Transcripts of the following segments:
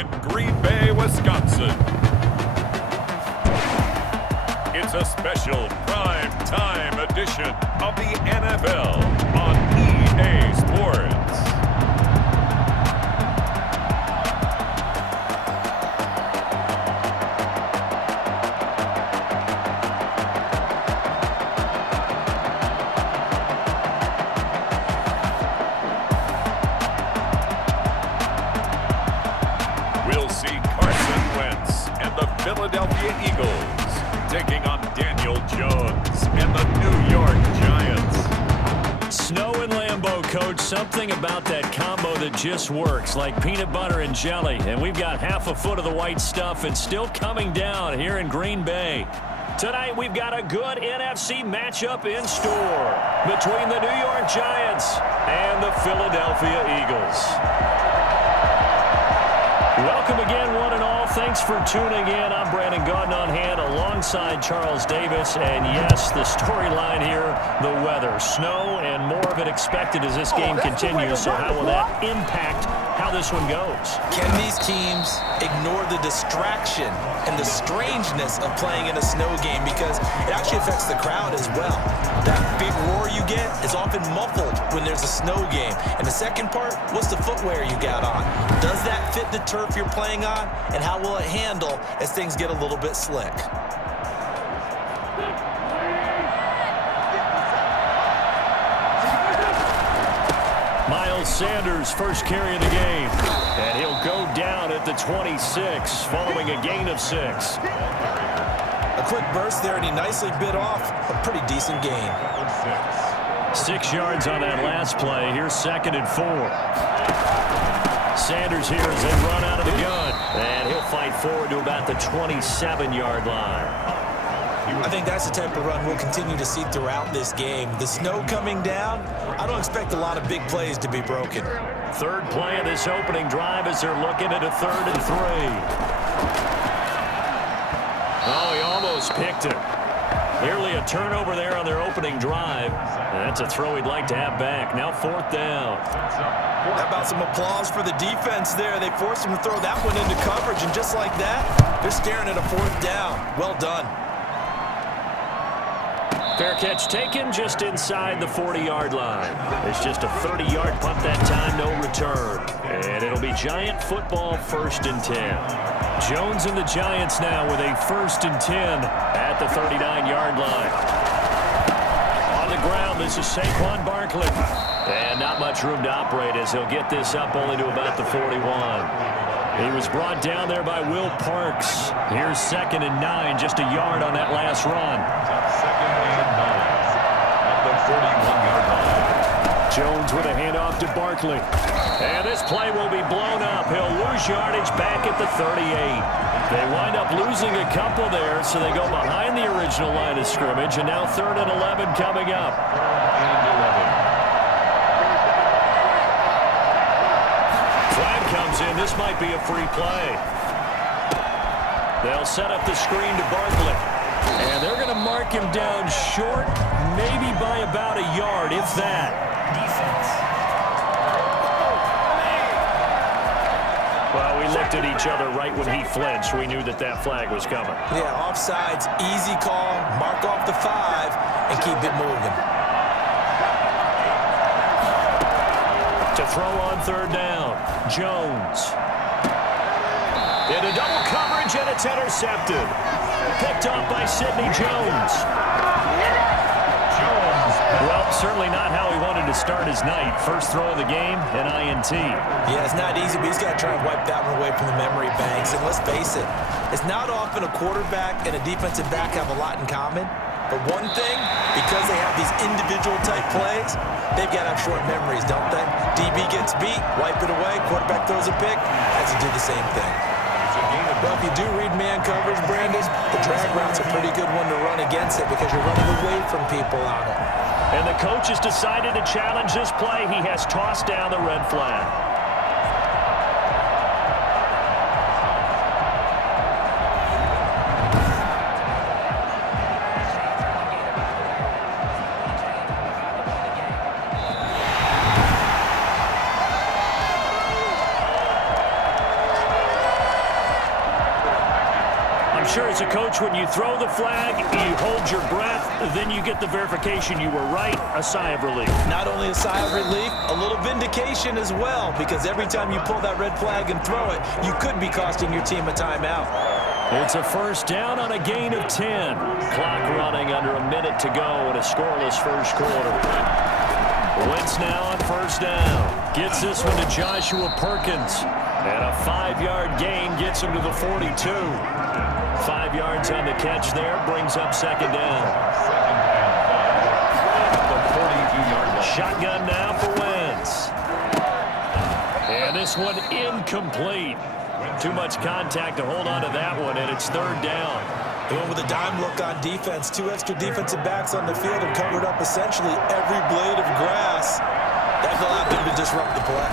in Green Bay, Wisconsin. It's a special prime time edition of the NFL on EA Sports. We'll see Carson Wentz and the Philadelphia Eagles taking on Daniel Jones and the New York Giants. Snow and Lambeau, Coach. Something about that combo that just works, like peanut butter and jelly. And we've got half a foot of the white stuff and still coming down here in Green Bay. Tonight, we've got a good NFC matchup in store between the New York Giants and the Philadelphia Eagles. Welcome again, one and all. Thanks for tuning in. I'm Brandon Gaudin on hand alongside Charles Davis. And yes, the storyline here, the weather. Snow and more of it expected as this game continues. So how will that impact how this one goes? Can these teams ignore the distraction and the strangeness of playing in a snow game? Because it actually affects the crowd as well. That big roar you get is often muffled when there's a snow game. And the second part, what's the footwear you got on? Does that fit the turf you're playing on? And how will it handle as things get a little bit slick? Miles Sanders, first carry of the game. And he'll go down at the 26, following a gain of 6. A quick burst there, and he nicely bit off a pretty decent gain. 6 yards on that last play. Here's 2nd and 4. Sanders here as they run out of the gun. And he'll fight forward to about the 27-yard line. I think that's the type of run we'll continue to see throughout this game. The snow coming down, I don't expect a lot of big plays to be broken. Third play of this opening drive as they're looking at a 3rd and 3. Oh, he almost picked it. Nearly a turnover there on their opening drive. And that's a throw he'd like to have back. Now 4th down. How about some applause for the defense there? They forced him to throw that one into coverage, and just like that, they're staring at a 4th down. Well done. Fair catch taken just inside the 40-yard line. It's just a 30-yard punt that time, no return. And it'll be Giant football, 1st and 10. Jones and the Giants now with a 1st and 10 at the 39-yard line. On the ground, this is Saquon Barkley. And not much room to operate as he'll get this up only to about the 41. He was brought down there by Will Parks. Here's 2nd and 9, just a yard on that last run. 2nd and 9 at the 41-yard line. Jones with a handoff to Barkley. And this play will be blown up. He'll lose yardage back at the 38. They wind up losing a couple there, so they go behind the original line of scrimmage, and now 3rd and 11 coming up. 3rd and 11. Flag comes in. This might be a free play. They'll set up the screen to Barkley. And they're going to mark him down short, maybe by about a yard, if that. Defense. Well, we looked at each other right when he flinched. We knew that that flag was coming. Yeah, offsides, easy call. Mark off the 5 and keep it moving. To throw on 3rd down, Jones. Into double coverage, and it's intercepted. Picked off by Sidney Jones. Well, certainly not how he wanted to start his night. First throw of the game, an INT. Yeah, it's not easy, but he's got to try and wipe that one away from the memory banks. And let's face it, it's not often a quarterback and a defensive back have a lot in common. But one thing, because they have these individual type plays, they've got to have short memories, don't they? DB gets beat, wipe it away, quarterback throws a pick, has to do the same thing. Well, if you do read man coverage, Brandon, the drag route's a pretty good one to run against it because you're running away from people on it. And the coach has decided to challenge this play. He has tossed down the red flag. sure as a coach, when you throw the flag, you hold your breath, then you get the verification you were right, a sigh of relief. Not only a sigh of relief, a little vindication as well, because every time you pull that red flag and throw it, you could be costing your team a timeout. It's a first down on a gain of 10. Clock running under a minute to go in a scoreless first quarter. Wentz now on first down. Gets this one to Joshua Perkins. And a 5-yard gain gets him to the 42. 5 yards on the catch there, brings up second down. Shotgun now for Wentz. And this one incomplete. Too much contact to hold on to that one, and it's third down. Going with a dime look on defense. 2 extra defensive backs on the field and covered up essentially every blade of grass. That allowed them to disrupt the play.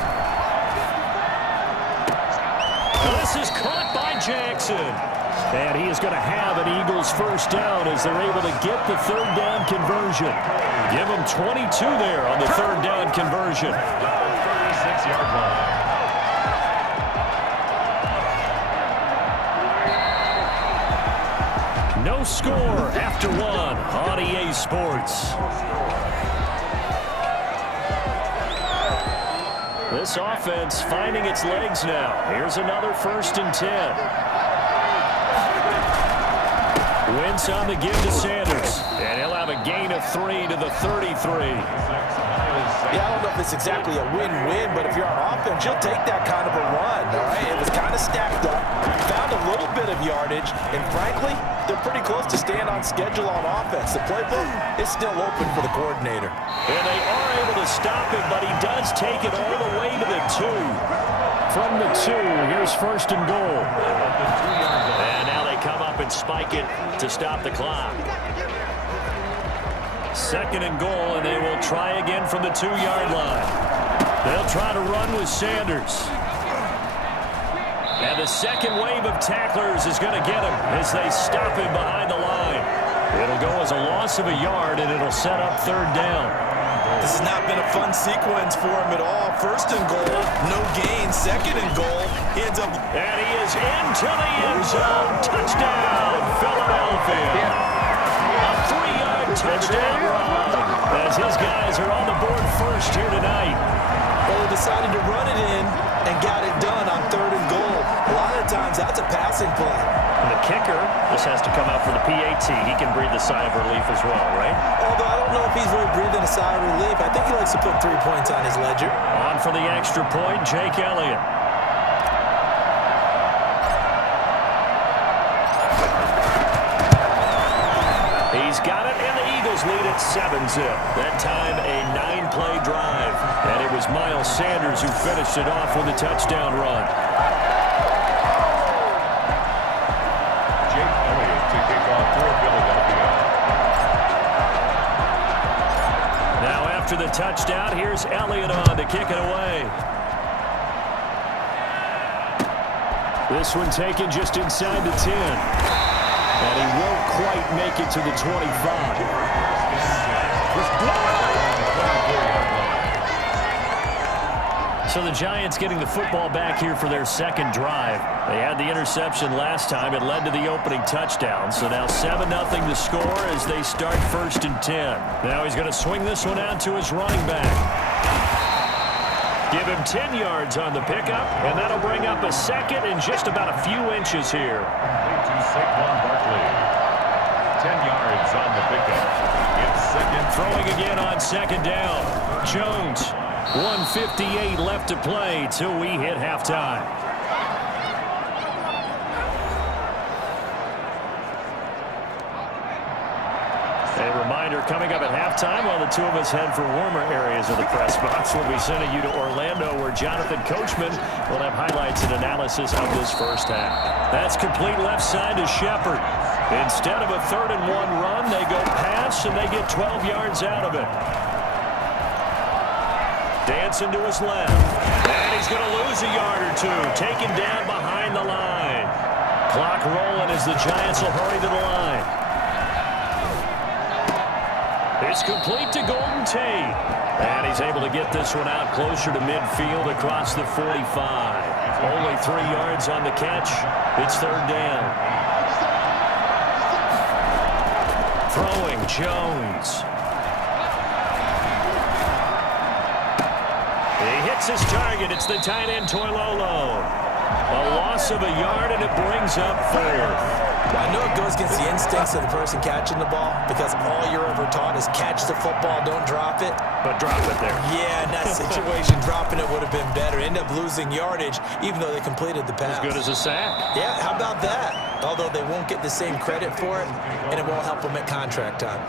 This is caught by Jackson. And he is going to have an Eagles first down as they're able to get the third down conversion. Give them 22 there on the third down conversion. 36-yard line. No score after one on EA Sports. This offense finding its legs now. Here's another first and 10. Wentz on the give to Sanders. And he'll have a gain of 3 to the 33. Yeah, I don't know if it's exactly a win-win, but if you're on offense, you'll take that kind of a run, all right? It was kind of stacked up, found a little bit of yardage, and frankly, they're pretty close to staying on schedule on offense. The playbook is still open for the coordinator. And they are able to stop him, but he does take it all the way to the 2. From the 2, here's first and goal. And now they come up and spike it to stop the clock. Second and goal, and they will try again from the 2-yard line. They'll try to run with Sanders. And the second wave of tacklers is going to get him as they stop him behind the line. It'll go as a loss of a yard, and it'll set up third down. This has not been a fun sequence for him at all. First and goal, no gain. Second and goal, he ends up... And he is into the end zone. Touchdown, Philadelphia. A 3-yard touchdown run as his guys are on the board first here tonight. Well, they decided to run it in and got it done on third and goal. A lot of times, that's a passing play. And the kicker just has to come out for the PAT. He can breathe a sigh of relief as well, right? Although I don't know if he's really breathing a sigh of relief. I think he likes to put 3 points on his ledger. On for the extra point, Jake Elliott. He's got it, and the Eagles lead at 7-zip. That time, a 9-play drive. And it was Miles Sanders who finished it off with a touchdown run. Jake Elliott to kick off for Philadelphia. Now after the touchdown, here's Elliott on to kick it away. This one taken just inside the 10. And he won't quite make it to the 25. So the Giants getting the football back here for their second drive. They had the interception last time. It led to the opening touchdown. So now 7-0 the score as they start first and 10. Now he's going to swing this one out to his running back. Give him 10 yards on the pickup, and that'll bring up a second and just about a few inches here. To Saquon Barkley. 10 yards on the pickup. It's second. Throwing again on second down. Jones, 1:58 left to play till we hit halftime. A reminder coming up at halftime while the two of us head for warmer areas of the press box. We'll be sending you to Orlando where Jonathan Coachman will have highlights and analysis of this first half. That's complete left side to Shepard. Instead of a 3rd and 1 run, they go pass and they get 12 yards out of it. Dancing to his left. And he's going to lose a yard or two. Taken down behind the line. Clock rolling as the Giants will hurry to the line. It's complete to Golden Tate. And he's able to get this one out closer to midfield across the 45. Only 3 yards on the catch. It's third down. Throwing Jones. He hits his target. It's the tight end, Toilolo. A loss of a yard, and it brings up fourth. Well, I know it goes against the instincts of the person catching the ball because all you're ever taught is catch the football, don't drop it. But drop it there. Yeah, in that situation, dropping it would have been better. End up losing yardage, even though they completed the pass. As good as a sack. Yeah, how about that? Although they won't get the same credit for it, and it won't help them at contract time.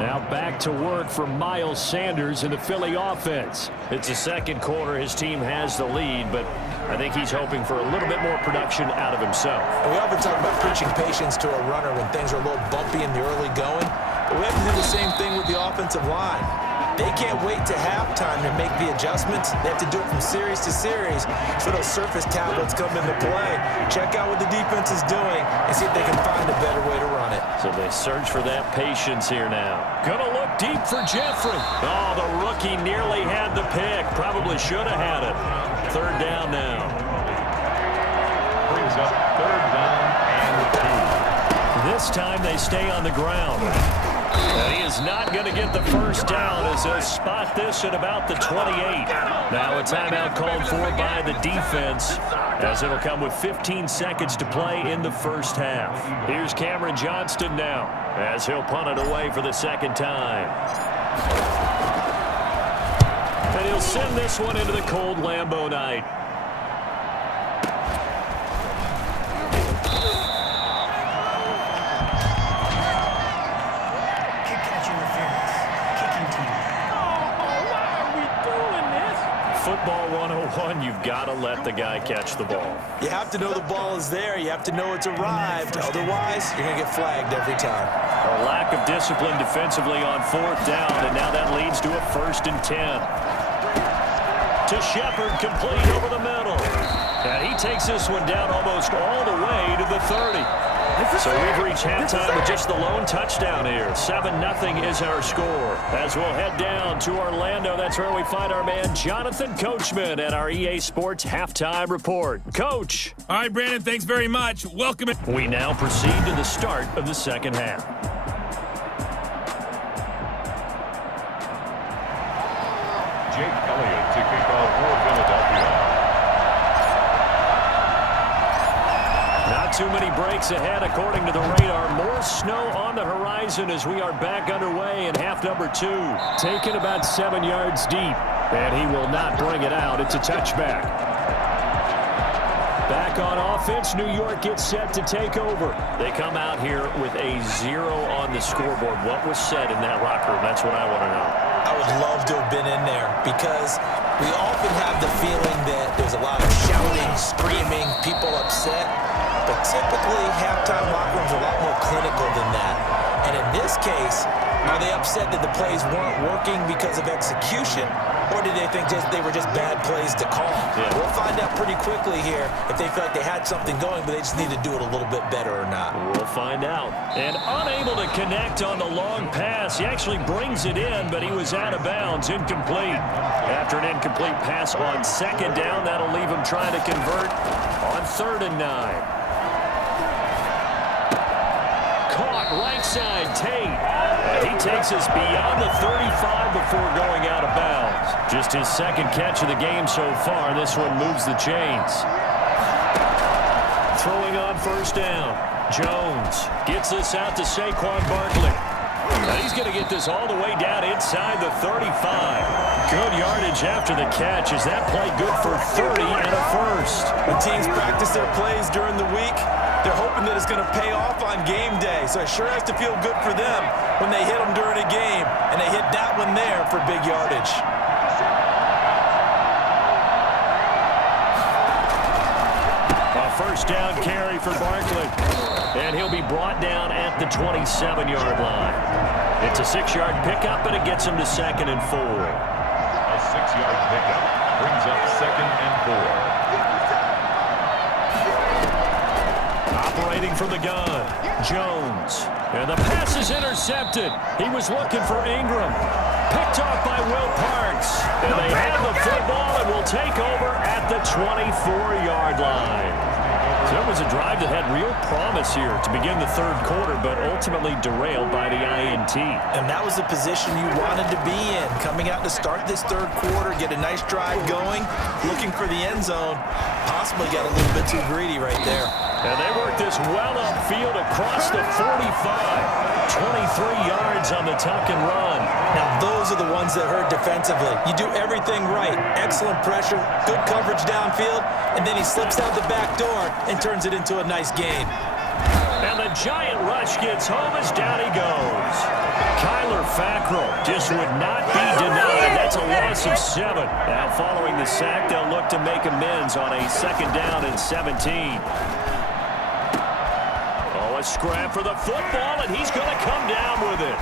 Now back to work for Miles Sanders in the Philly offense. It's the second quarter. His team has the lead, but I think he's hoping for a little bit more production out of himself. We often talk about preaching patience to a runner when things are a little bumpy in the early going, but we have to do the same thing with the offensive line. They can't wait to halftime to make the adjustments. They have to do it from series to series so those surface tablets come into play. Check out what the defense is doing and see if they can find a better way to run it. So they search for that patience here now. Gonna look deep for Jeffrey. Oh, the rookie nearly had the pick. Probably should have had it. Third down now. Brings up third down and 2. This time they stay on the ground. And he is not going to get the first down as they'll spot this at about the 28. Now a timeout called for by the defense as it'll come with 15 seconds to play in the first half. Here's Cameron Johnston now as he'll punt it away for the second time. And he'll send this one into the cold Lambeau night. Football 101, you've got to let the guy catch the ball. You have to know the ball is there. You have to know it's arrived. Otherwise, you're going to get flagged every time. A lack of discipline defensively on fourth down, and now that leads to a 1st and 10. To Shepard, complete over the middle. And he takes this one down almost all the way to the 30. So we've reached halftime with just the lone touchdown here. 7-0 is our score. As we'll head down to Orlando, that's where we find our man Jonathan Coachman at our EA Sports Halftime Report. Coach. All right, Brandon, thanks very much. Welcome. We now proceed to the start of the second half. Jake Elliott to kick off for Philadelphia. Not too many breaks ahead according to the radar. More snow on the horizon as we are back underway in half number 2. Taken about 7 yards deep, and he will not bring it out. It's a touchback. Back on offense, New York gets set to take over. They come out here with a 0 on the scoreboard. What was said in that locker room? That's what I want to know. I would love to have been in there because we often have the feeling that there's a lot of shouting, screaming, people upset. But typically, halftime locker rooms are a lot more clinical than that. And in this case, are they upset that the plays weren't working because of execution? Or did they think they were just bad plays to call? Yeah. We'll find out pretty quickly here if they feel like they had something going, but they just need to do it a little bit better or not. We'll find out. And unable to connect on the long pass. He actually brings it in, but he was out of bounds, incomplete. After an incomplete pass on second down, that'll leave him trying to convert on 3rd and 9. Caught right side, Tate. And he takes us beyond the 35 before going out of bounds. Just his second catch of the game so far. This one moves the chains. Throwing on 1st down. Jones gets this out to Saquon Barkley. And he's going to get this all the way down inside the 35. Good yardage after the catch. Is that play good for 30 and a 1st? When teams practice their plays during the week, they're hoping that it's going to pay off on game day. So it sure has to feel good for them when they hit them during a game. And they hit that one there for big yardage. A 1st down carry for Barkley. And he'll be brought down at the 27-yard line. It's a 6-yard pickup, and it gets him to 2nd and 4. A 6-yard pickup brings up 2nd and 4. Operating from the gun, Jones. And the pass is intercepted. He was looking for Ingram. Picked off by Will Parks. And they have the football and will take over at the 24-yard line. So was a drive that had real promise here to begin the third quarter, but ultimately derailed by the INT. And that was the position you wanted to be in. Coming out to start this third quarter, get a nice drive going, looking for the end zone. Possibly got a little bit too greedy right there. And they work this well upfield across the 45. 23 yards on the tuck and run. Now, those are the ones that hurt defensively. You do everything right. Excellent pressure, good coverage downfield, and then he slips out the back door and turns it into a nice gain. And the giant rush gets home as down he goes. Kyler Fackrell just would not be denied. That's a loss of 7. Now, following the sack, they'll look to make amends on a 2nd down and 17. Scrap for the football, and he's going to come down with it.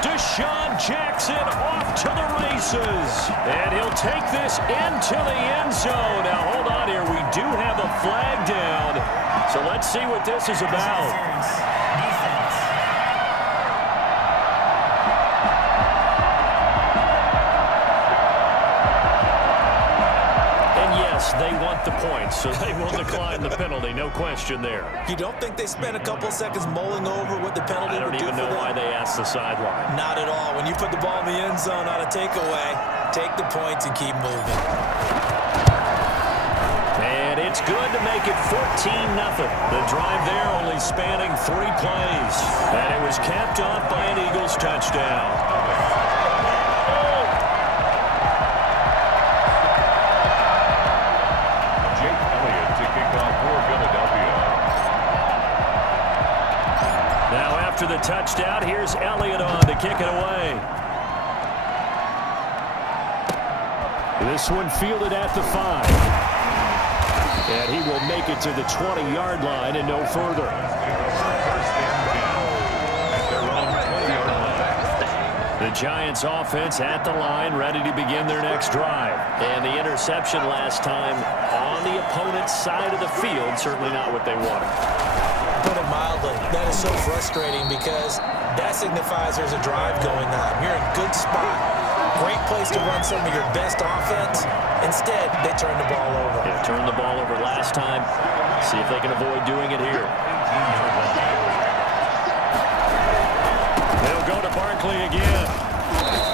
Deshaun Jackson off to the races. And he'll take this into the end zone. Now, hold on here. We do have a flag down. So let's see what this is about. They want the points, so they will decline the penalty. No question there. You don't think they spent a couple seconds mulling over what the penalty would do for them? I don't even know why they asked the sideline. Not at all. When you put the ball in the end zone on a takeaway, take the points and keep moving. And it's good to make it 14-0. The drive there only spanning 3 plays. And it was capped off by an Eagles touchdown. After the touchdown, here's Elliott on to kick it away. This one fielded at the 5. And he will make it to the 20-yard line and no further. The Giants offense at the line, ready to begin their next drive. And the interception last time on the opponent's side of the field, certainly not what they wanted. Put it mildly, that is so frustrating because that signifies there's a drive going on. You're in a good spot. Great place to run some of your best offense. Instead, they turn the ball over. They turned the ball over last time. See if they can avoid doing it here. They'll go to Barkley again.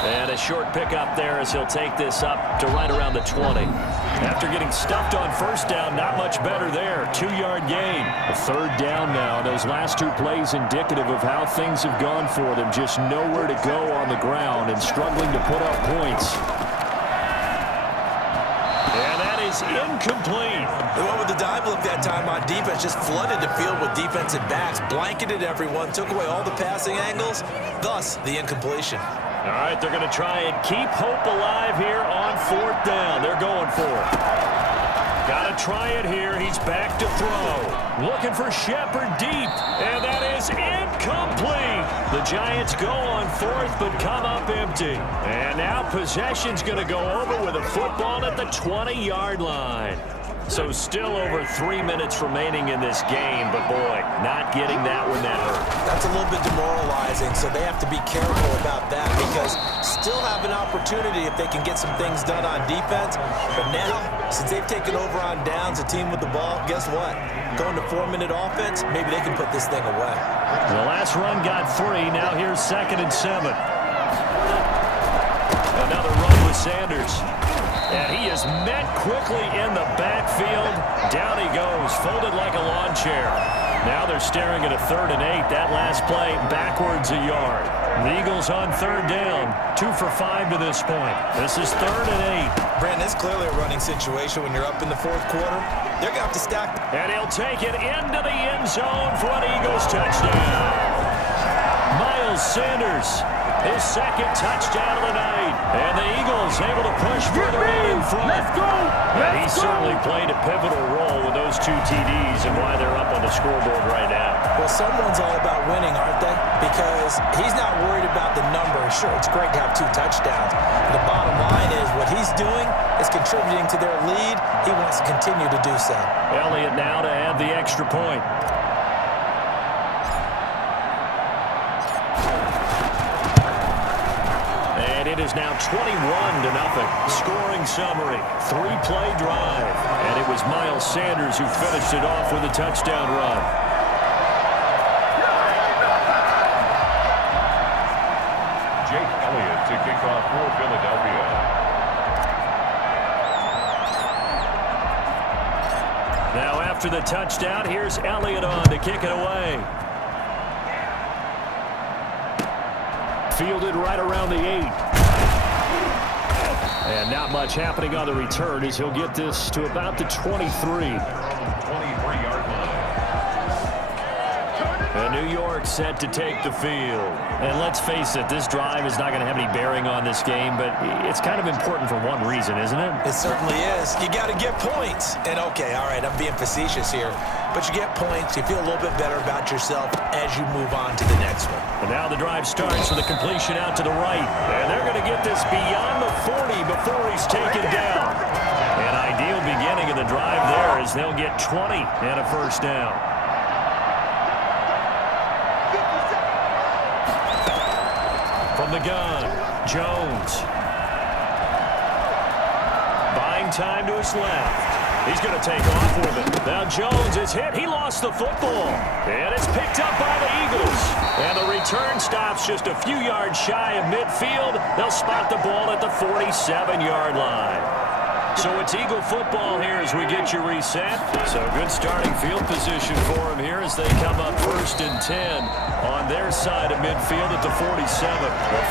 And a short pickup there as he'll take this up to right around the 20. After getting stuffed on first down, not much better there. 2-yard gain. A 3rd down now. Those last 2 plays indicative of how things have gone for them. Just nowhere to go on the ground and struggling to put up points. And that is incomplete. The one with the dime look that time on defense just flooded the field with defensive backs, blanketed everyone, took away all the passing angles, thus the incompletion. All right, they're going to try and keep hope alive here on 4th down. They're going for it. Got to try it here. He's back to throw. Looking for Shepard deep, and that is incomplete. The Giants go on 4th, but come up empty. And now possession's going to go over with a football at the 20-yard line. So still over 3 minutes remaining in this game, but boy, not getting that one that hurt. That's a little bit demoralizing, so they have to be careful about that because still have an opportunity if they can get some things done on defense. But now, since they've taken over on downs, a team with the ball, guess what? Going to 4-minute offense, maybe they can put this thing away. The last run got 3. Now here's 2nd and 7. Another run with Sanders. And he is met quickly in the backfield. Down he goes, folded like a lawn chair. Now they're staring at a 3rd and 8. That last play backwards a yard. The Eagles on 3rd down. 2 for 5 to this point. This is 3rd and 8. Brandon, it's clearly a running situation when you're up in the 4th quarter. They're going to have to stack. And he'll take it into the end zone for an Eagles touchdown. Miles Sanders. His 2nd touchdown of the night. And the Eagles able to push further in front. Let's go! And he certainly played a pivotal role with those 2 TDs and why they're up on the scoreboard right now. Well, someone's all about winning, aren't they? Because he's not worried about the number. Sure, it's great to have 2 touchdowns. The bottom line is what he's doing is contributing to their lead. He wants to continue to do so. Elliott now to add the extra point. it is now 21-0. Scoring summary, 3-play drive. And it was Miles Sanders who finished it off with a touchdown run. Jake Elliott to kick off for Philadelphia. Now after the touchdown, here's Elliott on to kick it away. Fielded right around the 8. And not much happening on the return as he'll get this to about the 23. 23-yard line. And New York set to take the field. And let's face it, this drive is not going to have any bearing on this game, but it's kind of important for one reason, isn't it? It certainly is. You got to get points. And okay, all right, I'm being facetious here, but you get points, you feel a little bit better about yourself as you move on to the next one. And now the drive starts with a completion out to the right. And they're going to get this beyond the 40 before he's taken down. An ideal beginning of the drive there as they'll get 20 and a first down. From the gun, Jones. Buying time to his left. He's going to take off with it. Now Jones is hit. He lost the football. And it's picked up by the Eagles. And the return stops just a few yards shy of midfield. They'll spot the ball at the 47-yard line. So it's Eagle football here as we get you reset. So good starting field position for them here as they come up 1st and 10 on their side of midfield at the 47.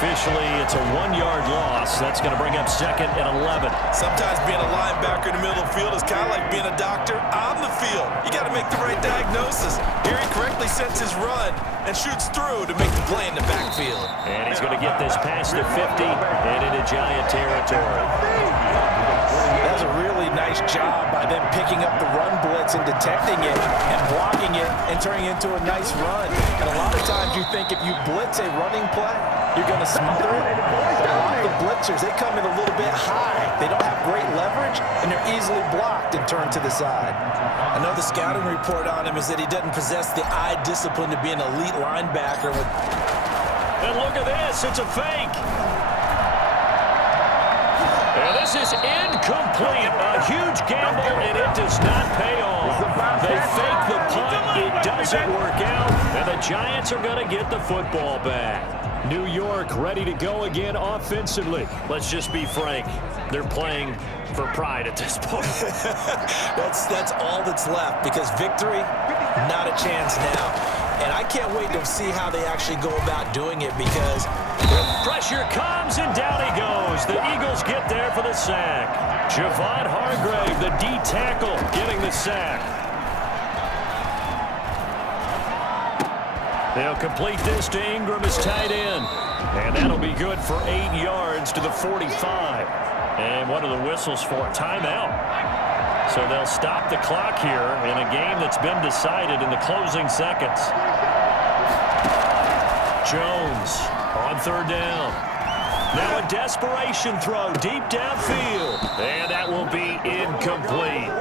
Officially, it's a 1-yard loss. That's going to bring up 2nd and 11. Sometimes being a linebacker in the middle of the field is kind of like being a doctor on the field. You got to make the right diagnosis. Here he correctly sets his run and shoots through to make the play in the backfield. And he's going to get this past the 50 and into Giant territory. That's a really nice job by them picking up the run blitz and detecting it and blocking it and turning it into a nice run. And a lot of times you think if you blitz a running play, you're going to smother it. But a lot of the blitzers, they come in a little bit high. They don't have great leverage, and they're easily blocked and turned to the side. Another scouting report on him is that he doesn't possess the eye discipline to be an elite linebacker. And look at this. It's a fake. And this is incomplete. A huge gamble, and it does not pay off. They fake the punt. It doesn't work out, and the Giants are going to get the football back. New York ready to go again offensively. Let's just be frank. They're playing for pride at this point. That's all that's left because victory, not a chance now. And I can't wait to see how they actually go about doing it because pressure comes and down he goes. The Eagles get there for the sack. Javon Hargrave, the D tackle, getting the sack. They'll complete this to Ingram as tight end. And that'll be good for 8 yards to the 45. And what are the whistles for? Timeout. So they'll stop the clock here in a game that's been decided in the closing seconds. Jones on 3rd down. Now a desperation throw deep downfield. And that will be incomplete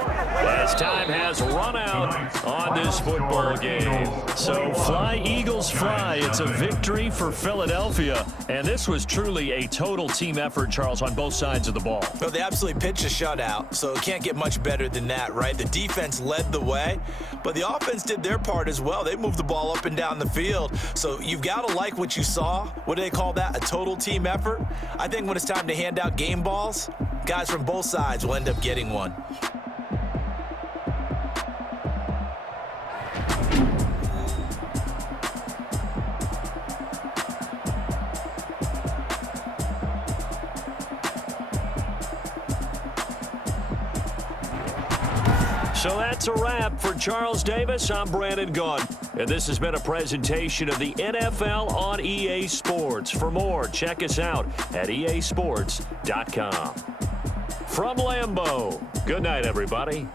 as time has run out on this football game. So fly, Eagles, fly. It's a victory for Philadelphia. And this was truly a total team effort, Charles, on both sides of the ball. Well, they absolutely pitched a shutout, so it can't get much better than that, right? The defense led the way, but the offense did their part as well. They moved the ball up and down the field. So you've got to like what you saw. What do they call that? A total team effort? I think when it's time to hand out game balls, guys from both sides will end up getting one. So that's a wrap for Charles Davis. I'm Brandon Gaudin, and this has been a presentation of the NFL on EA Sports. For more, check us out at easports.com. From Lambeau, good night, everybody.